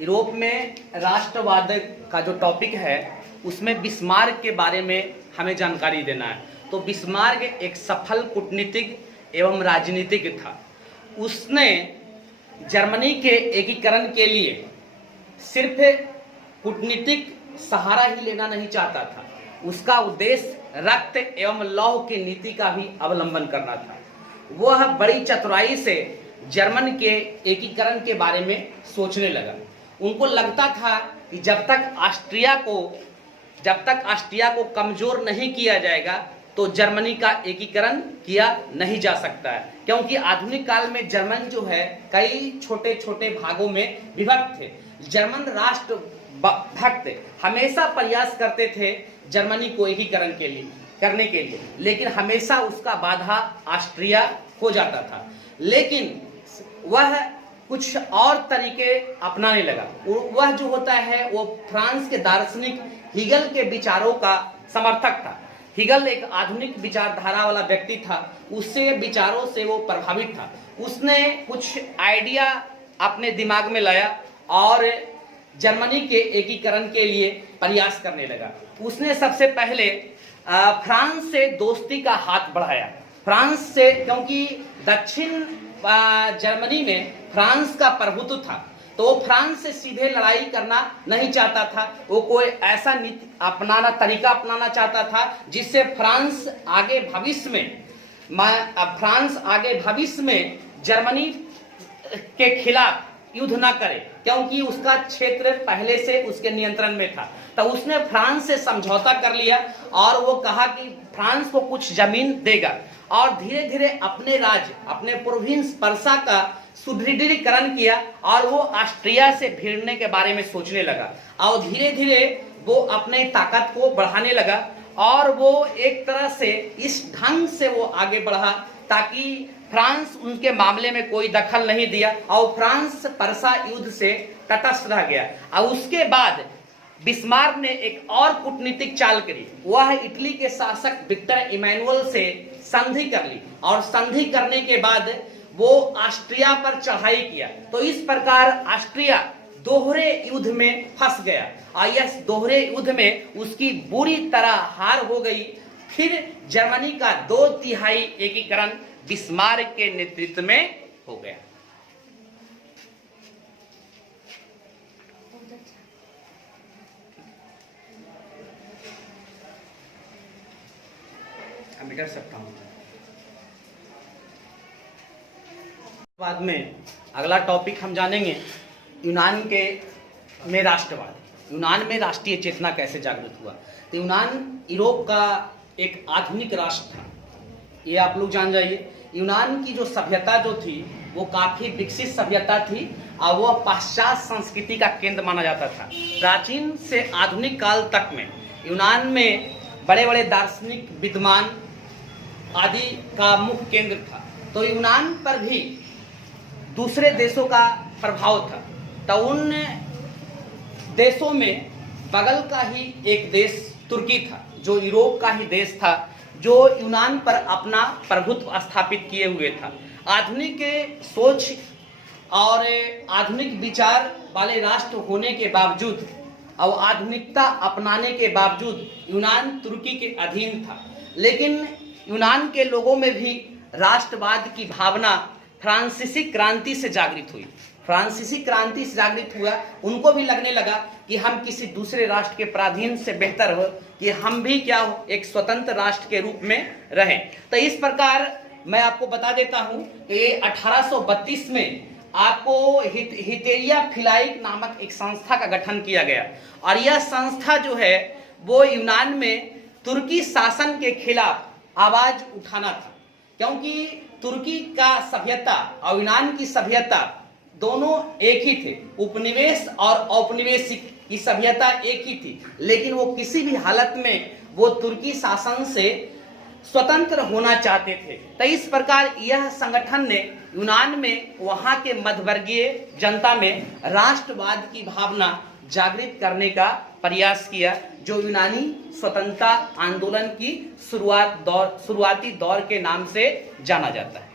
Europe में राष्ट्रवाद का जो टॉपिक है उसमें बिस्मार्क के बारे में हमें जानकारी देना है। तो बिस्मार्क एक सफल कूटनीतिक एवं राजनीतिक था। उसने जर्मनी के एकीकरण के लिए सिर्फ कूटनीतिक सहारा ही लेना नहीं चाहता था, उसका उद्देश्य रक्त एवं लौह की नीति का भी अवलंबन करना था। वह बड़ी चतुराई से जर्मन के एकीकरण के बारे में सोचने लगा। उनको लगता था कि जब तक ऑस्ट्रिया को कमजोर नहीं किया जाएगा तो जर्मनी का एकीकरण किया नहीं जा सकता है, क्योंकि आधुनिक काल में जर्मन जो है कई छोटे छोटे भागों में विभक्त थे। जर्मन राष्ट्र भक्त हमेशा प्रयास करते थे जर्मनी को एकीकरण करने के लिए, लेकिन हमेशा उसका बाधा ऑस्ट्रिया हो जाता था। लेकिन वह कुछ और तरीके अपनाने लगा। वह जो होता है वो फ्रांस के दार्शनिक हीगल के विचारों का समर्थक था। हीगल एक आधुनिक विचारधारा वाला व्यक्ति था, उससे विचारों से वो प्रभावित था। उसने कुछ आइडिया अपने दिमाग में लाया और जर्मनी के एकीकरण के लिए प्रयास करने लगा। उसने सबसे पहले फ्रांस से दोस्ती का हाथ बढ़ाया। फ्रांस से, क्योंकि दक्षिण जर्मनी में फ्रांस का प्रभुत्व था, तो वो फ्रांस से सीधे लड़ाई करना नहीं चाहता था। वो कोई ऐसा तरीका अपनाना चाहता था जिससे फ्रांस आगे भविष्य में जर्मनी के खिलाफ युद्ध ना करे, क्योंकि उसका क्षेत्र पहले से उसके नियंत्रण में था। तो उसने फ्रांस से समझौता कर लिया और वो कहा कि फ्रांस को कुछ जमीन देगा और धीरे धीरे अपने प्रोविंस पर्सा का सुदृढ़ीकरण किया और वो ऑस्ट्रिया से भिड़ने के बारे में सोचने लगा और धीरे धीरे वो अपने ताकत को बढ़ाने लगा और वो एक तरह से इस ढंग से वो आगे बढ़ा ताकि फ्रांस उनके मामले में कोई दखल नहीं दिया और फ्रांस पर्सा युद्ध से तटस्थ रह गया। और उसके बाद बिस्मार्क ने एक और कूटनीतिक चाल करी। वह इटली के शासक विक्टर इमैनुअल से संधि कर ली और संधि करने के बाद वो ऑस्ट्रिया पर चढ़ाई किया। तो इस प्रकार ऑस्ट्रिया दोहरे युद्ध में फंस गया और इस दोहरे युद्ध में उसकी बुरी तरह हार हो गई। फिर जर्मनी का 2/3 एकीकरण बिस्मार्क के नेतृत्व में हो गया। मिटा सकता हूं। बाद में अगला टॉपिक हम जानेंगे यूनान में राष्ट्रवाद। यूनान में राष्ट्रीय चेतना कैसे जागृत हुआ। तो यूनान यूरोप का एक आधुनिक राष्ट्र था, ये आप लोग जान जाइए। यूनान की जो सभ्यता जो थी वो काफी विकसित सभ्यता थी और वह पाश्चात्य संस्कृति का केंद्र माना जाता था। प्राचीन से आधुनिक काल तक में यूनान में बड़े बड़े दार्शनिक विद्वान आदि का मुख्य केंद्र था। तो यूनान पर भी दूसरे देशों का प्रभाव था। तो उन देशों में बगल का ही एक देश तुर्की था, जो यूरोप का ही देश था, जो यूनान पर अपना प्रभुत्व स्थापित किए हुए था। आधुनिक सोच और आधुनिक विचार वाले राष्ट्र होने के बावजूद और आधुनिकता अपनाने के बावजूद यूनान तुर्की के अधीन था। लेकिन यूनान के लोगों में भी राष्ट्रवाद की भावना फ्रांसीसी क्रांति से जागृत हुई। फ्रांसीसी क्रांति से जागृत हुआ, उनको भी लगने लगा कि हम किसी दूसरे राष्ट्र के पराधीन से बेहतर हो कि हम भी क्या हो, एक स्वतंत्र राष्ट्र के रूप में रहें। तो इस प्रकार मैं आपको बता देता हूं कि 1832 में आपको हिटेरिया फिलाइक नामक एक संस्था का गठन किया गया और यह संस्था जो है वो यूनान में तुर्की शासन के खिलाफ आवाज उठाना था, क्योंकि तुर्की का सभ्यता और यूनान की सभ्यता दोनों एक ही थे। उपनिवेश और औपनिवेशिक की सभ्यता एक ही थी, लेकिन वो किसी भी हालत में वो तुर्की शासन से स्वतंत्र होना चाहते थे। तो इस प्रकार यह संगठन ने यूनान में वहां के मध्यवर्गीय जनता में राष्ट्रवाद की भावना जागृत करने का प्रयास किया, जो यूनानी स्वतंत्रता आंदोलन की शुरुआती दौर के नाम से जाना जाता है।